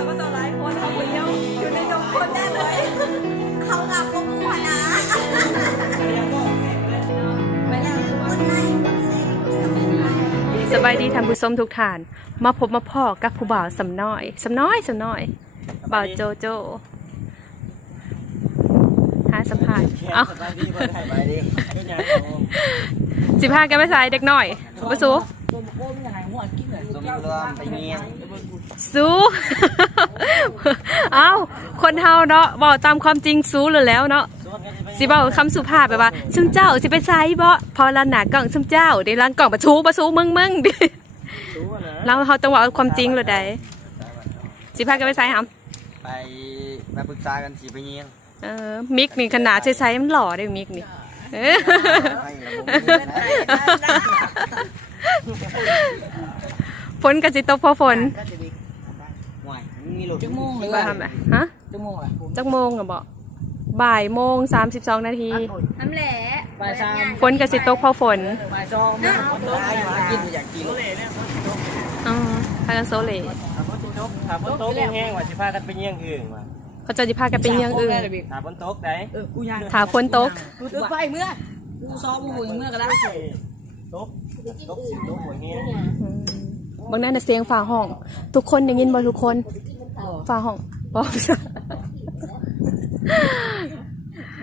เขาก็จะหลายคนเขาคนเดียวอยู่ในดงคนแน่เลย เขากับพวกหัวนะไปแล้วคนไหนคนเซ่สมุนไพรสบายดีท่านผู้ชมทุกท่าน มาพบมาพ่อกับผู้บ่าวสำน้อยสำน้อยสำน้อยบ่าวโจโจหาสัมภาษณ์เอ้าสบายดีคนไทยสบายดีเป็นยังสิพากันไปใส่เด็กหน่อยมาสู้สมรวมไป เงียบสู้เอ้าคนเฮาเนาะบอกตามความจริงสู้เลยแล้วเนาะสิบอกคำสุภาพแบบว่าซุมเจ้าสิไปใส่บ่พอลันหนากล่องซุมเจ้าเดี๋ยวลันกล่องมาชูมาชูมึงมึงดิรู้นะเราเขาต้องบอกความจริงเลยได้สิพากันไปใส่หำไปไปปรึกษากันสีไปเงียบเออมิกนี่ขนาดใช้ใช้มันหล่อได้มิกนี่เออให้ระบบฝนกับสิตกพอฝนห่วย มีหลุดจังโมงเลยว่าว่ะทำไมฮะจังโมงอะจักโมงอะบอกบ่ายโมงสามสิบสองนาทีน้ำแหละบ่ายสามฝนกับสิตกพอฝนบ่ายสองได้มากินอยากกินอ๋อพากันโซเลถามบนโต๊ะแห้งว่าสิพากันไปเงียบอื่นว่ะเขาจะจิพากันไปเมืองอื่นถามบนโต๊ะได้เออกูยังถาฝนตกกูตึกไปเมื่อกูซ้อมกูเมื่อกันแล้วโต๊ะโต๊ะสิโต๊ะหัวเงี้ยอืมบางนั้นน่ะเสียงฝ่าห้อง ทุกคนได้ยินบ่ทุกคน ฝ่าห้องบอก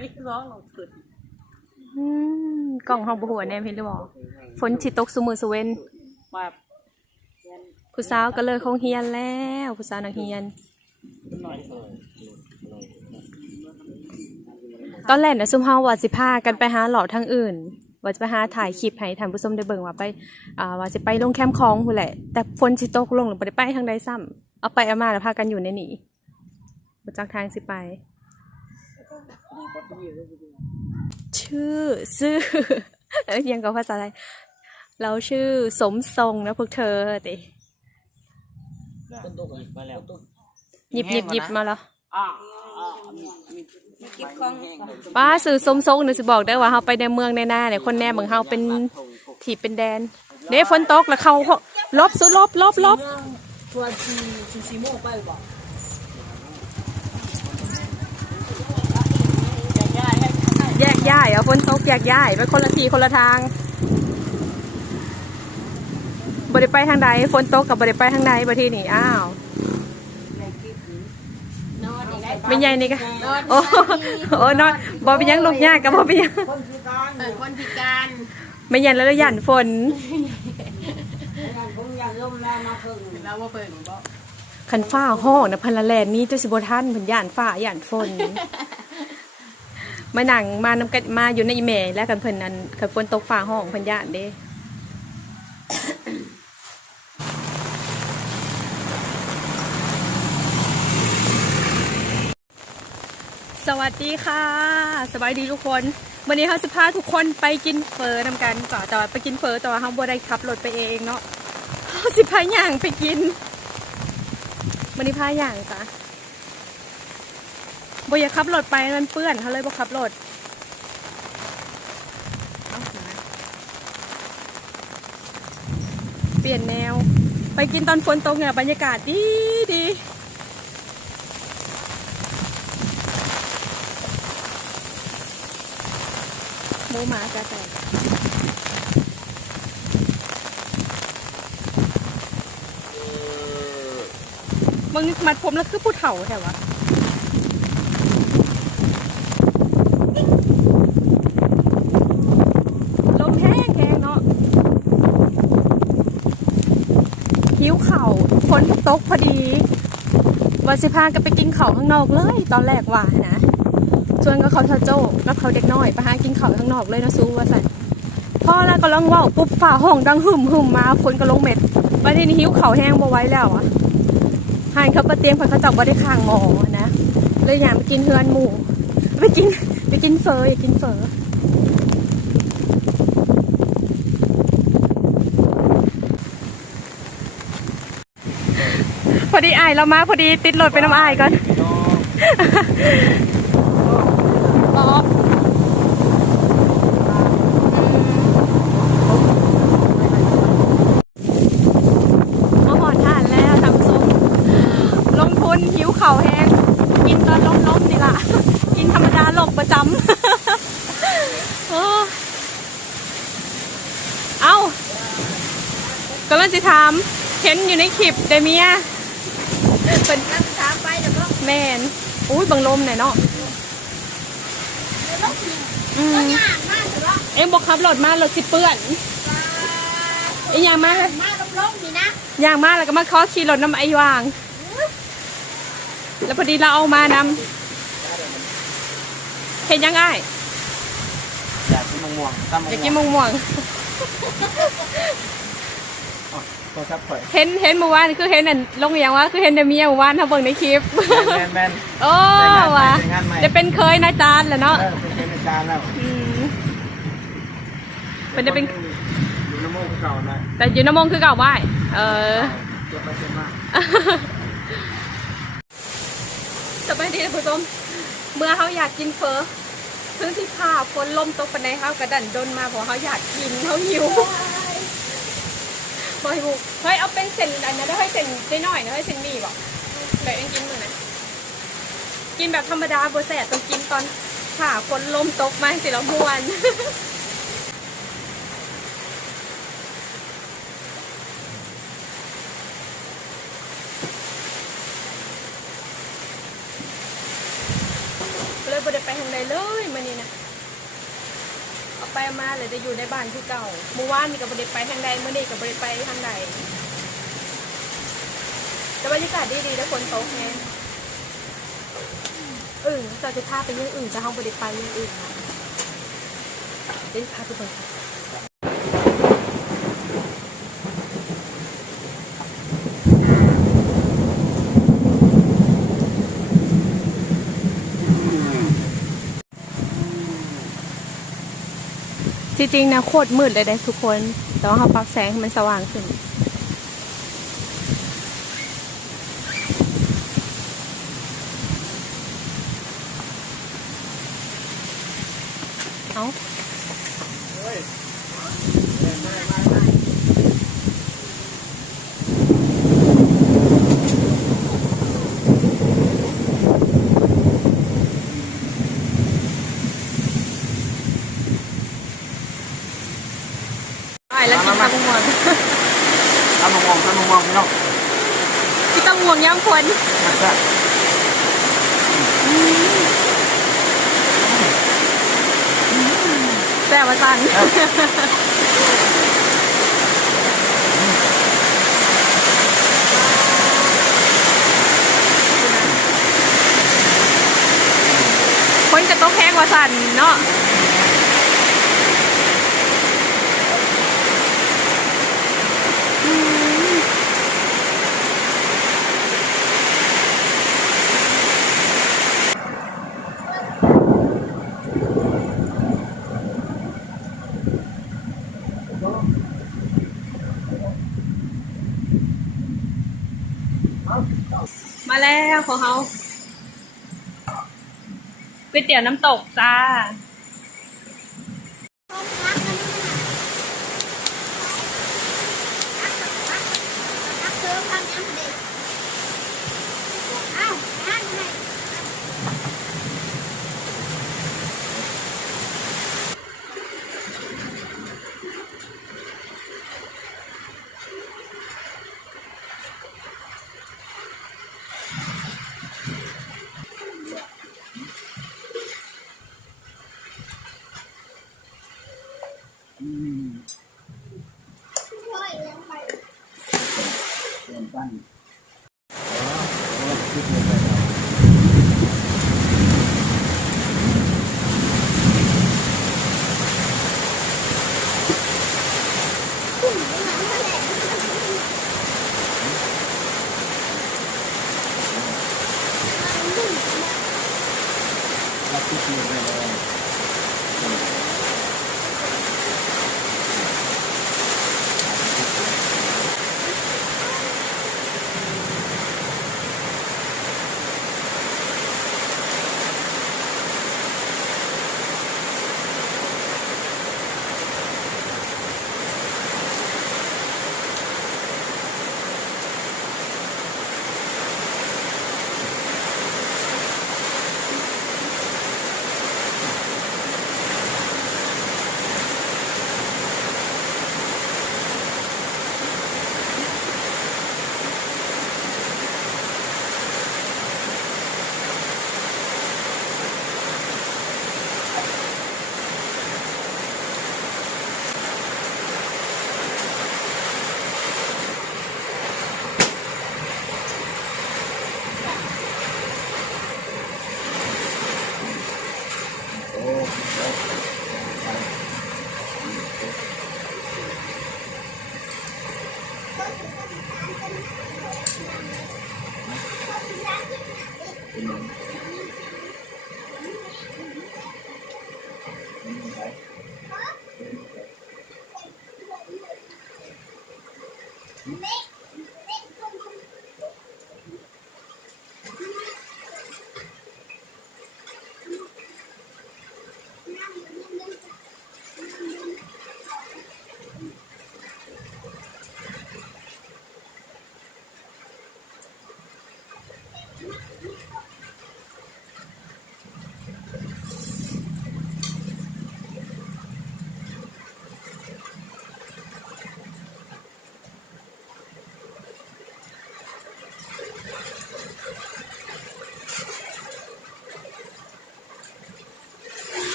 นี่ร้องเราสุดอืมกล่องห้องบ่หัวแน่เพิ่นหรือบ่ฝนสิตกซุมือซุเว้นแบบผู้สาวก็เลิกโรงเรียนแล้วผู้สาวนักเรียน ตอนแรกนะซุมเฮาว่าสิพากันไปหาหลอดทางอื่นว่าจะไปหาถ่ายคลิปให้ท่านผู้ชมได้เบิ่งว่าไปอ่าว่าสิไปลงแคมป์คลองพู้นแหละ แต่ฝนสิตกลงหรือบ่ได้ไปทางใดซ้ำ เอาไปเอามาแล้วพากันอยู่ในนี้บ่จักทางสิไป ชื่อชื่อเอ้ยยังกับภาษาไทยเราชื่อสมทรงนะพวกเธอติต้นโต๊ะมาแล้วหยิบหยิบหยิบมาแล้วอ่าเก็บของป้าสื่อสมทรงหนูสิบอกได้ว่าเฮาไปในเมืองในหน้าเนี่ยคนแน่เมืองเฮาเป็นถีบเป็นแดนเด้ฝนตกแล้วเขาลบสุดลบลบลบ ชวนซีซีซีโม่ไปบอกแยกย้ายเอาฝนตกแยกย้ายไปคนละทีคนละทางบ่ได้ไปทางใดฝนตกกับบ่ได้ไปทางใดบ่ที่นี่อ้าวนอนอีกได้เป็นไงนี่กะโอ้โอ้นอนบ่เป็นหยังลูกยากกับบ่เป็นหยังเออคนพิการไม่ยันแล้วยันฝนแล้ วว่าเปิดบอกคันฟ้าห้องนะพันละแลนนี่เจ้าสิบท่านพิ่นย่านฟ้าย่านฝนมาหนังมานำกันมาอยู่ในอีเมลแล้วกันเพิ่นอันคันฝนตกฟ้าห้องพิ่นย่านเด้สวัสดีค่ะ สบายดีทุกคน วันนี้เขาสิพาทุกคนไปกินเฟอร์นำกันก่อนแต่ว่าไปกินเฟอแต่ว่าเขาบ่ได้ขับรถไปเองเนาะ สิพาย่างไปกินวันนี้พาอย่างจ้ะบอยากขับรถไปมันเปื้อนเขาเลยบ่ขับรถเปลี่ยนแนว ไปกินตอนฝนตกเนี่ยบรรยากาศดีดีหมูหมากระแต มึงมัดผมแล้วคือผู้เฒ่าแถวะลมแห้งแห้งเนาะหิวเข่าฝนตกพอดีวันสิพากันไปกินเข้าข้างนอกเลย ตอนแรกว่านะชวนกับเขาเท่าโจ้กับเขาเด็กน้อยไปหากินเข้าข้างนอกเลยนะซูว่าสันพ่อแล้วก็ลองว่าปุ๊บฝ่าห้องดังหึ่มหึ่มมาฝนก็ลงเม็ดวันนี้หิวเข่าแห้งบ่ไว้แล้วอะ ห่านเขาประเตียงเพันเขาจับว่าได้ค้างหมอนะเลยอยากไปกินเฮือนหมูไปกินไปกินเฟออยากกินเฟอพอดีอายเรามาพอดีติดรถไปน้ำอายก่อนอ๋อมาหอดทานแล้วทำซุปลงทุน กประจำโอ้เอากำลังจะถามเห็นอยู่ในคลิปเดเมียเป็นนั่งถามไปแล้วก็แมนอุ้ยบังลมหน่อยเนาะเดี๋ยวลบนี่อืมก็ยากมากแต่ว่าเอ็งบอกขับรถมารถสิเปื้อนเอ็งยางมาเลยมาลบๆนี่นะยางมาแล้วก็มาขอขี่รถน้ำไอวาง แล้วพอดีเราเอามานำ เห็นยังไงอยากกินมะม่วงตำมะอยากม่กินวงมะม่วง โทรศัพท์ข่อยเห็นเห็นเมื่อวานคือเห็นอันลงอย่างว่าคือเห็นเดเมียเมื่อวานเขาเบิ่งในคลิป แมนแมนโอ้แต่งงานใหม่ว่ะแต่งงานใหม่จะเป็นเคยนะจานแหละเนาะเออเป็นเป็นการแล้วอืม มันจะเป็น อยู่น้ำมูกเก่านะแต่อยู่น้ำมงคือเก่าไว้เออเจ็บไปเจ็บมากสบายดีนะผู้ชม เมื่อเขาอยากกินเฟอถึงที่ผ่าฝนลมตกปันไดเขากระดันดนมาเพราะเขาอยากกินเขาหิวบอยบุกเฮ้ยเอาเป็นเส้นอันนั้นได้ให้เส้นได้หน่อยนะให้เส้นหมี่บอกเดี๋ยวเองกินมือนะกินแบบธรรมดาโบแสบต้องกินตอนผ่าฝนลมตกมาสิเรามวน เลยบ่ได้ไปทางใดเลยมื้อนี้นะเอา ไปมาเลยจะอยู่ในบ้านที่เก่าเมื่อวานนี่กับ่ได้ไปทางใดเมื่อนี้กับ่ได้ไปทางใดแต่บรรยากาศดีๆแล้วฝนตกไงอึ่งเราจะพาไปยังอื่นจะเฮาบ่ได้ไปยังอื่นนะเดี๋ยวพาไปเบิ่ง จริงๆนะโคตรมืดเลยเด้ทุกคน แต่ว่าเขาปรับแสงให้มันสว่างขึ้น เอา แล้วกินตะม่วงตำมะม่วงตำมะม่วงพี่น้องกินตะม่วงย่างคนมาจ้ะแซ่บมาสั่นคนจะต้องแพงกว่าสั่นเนาะ ของเขาก๋วยเตี๋ยวน้ำตกจ้า ห้องพักกันนี่นะพักเสริมทำยังไงเอ้าไปหันไปไหน รับ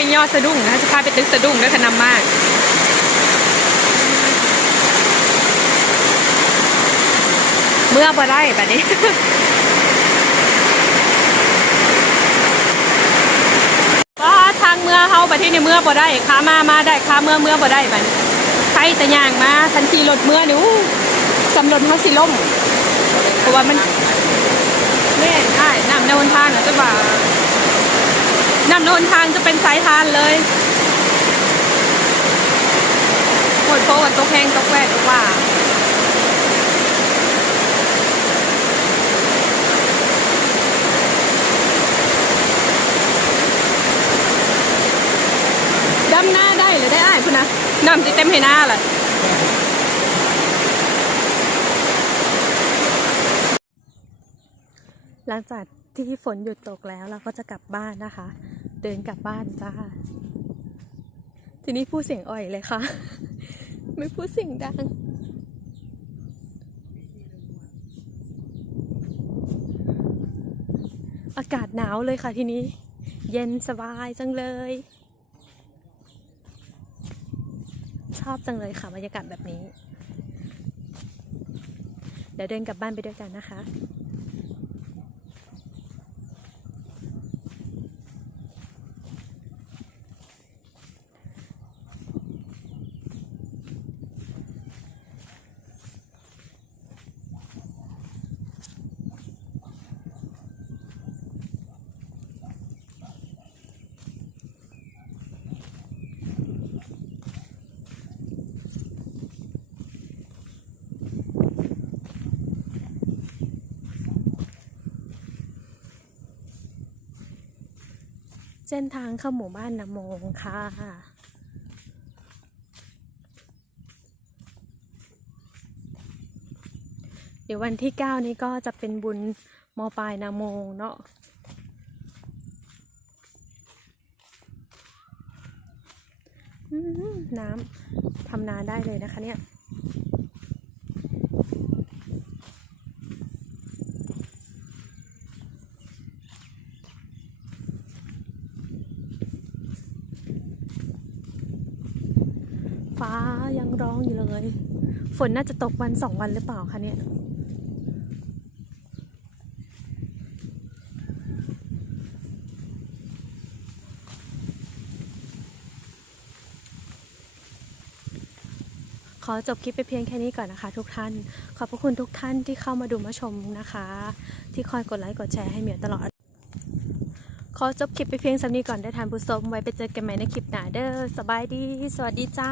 ไปยอดสะดุ้งนะคะสิพาไปตึกสะดุ้งด้วยขนำมากเมื่อบ่ได้แบบนี้ว่าทางเมื่อเฮาประเทศในเมื่อบ่ได้ขามามาได้ขาเมื่อเมื่อบ่ได้บัดนี้ใครแต่ย่างมาทันทีรถเมื่อนี่อู้สำรถเฮาสิล่มเพราะว่ามันแม่ใช่น้ำในหนทางนะจะว่า นำในนทางจะเป็นสายทานเลยหมดโพวันตกแห้งตกแวดว่าดำหน้าได้หรือได้อ้ายพุ่นนะนำสิเต็มให้หน้าเลยหลังจาก ที่ฝนหยุดตกแล้วเราก็จะกลับบ้านนะคะ เดินกลับบ้านจ้า ทีนี้พูดเสียงอ่อยเลยค่ะ ไม่พูดเสียงดัง อากาศหนาวเลยค่ะทีนี้ เย็นสบายจังเลย ชอบจังเลยค่ะบรรยากาศแบบนี้ เดี๋ยวเดินกลับบ้านไปด้วยกันนะคะ เส้นทางเข้าหมู่บ้านนามงค่ะเดี๋ยววันที่เก้านี้ก็จะเป็นบุญมอปลายนามงเนาะน้ำทำนาได้เลยนะคะเนี่ย ฟ้ายังร้องอยู่เลย ฝนน่าจะตกวันสองวันหรือเปล่าคะเนี่ยขอจบคลิปไปเพียงแค่นี้ก่อนนะคะทุกท่าน ขอบพระคุณทุกท่านที่เข้ามาดูมาชมนะคะ ที่คอยกดไลค์กดแชร์ให้เหมียวตลอด ขอจบคลิปไปเพียงสำนี้ก่อนได้ทานผู้ชมไว้ไปเจอกันใหม่ในคลิปหน้าเด้อสบายดี สวัสดีจ้า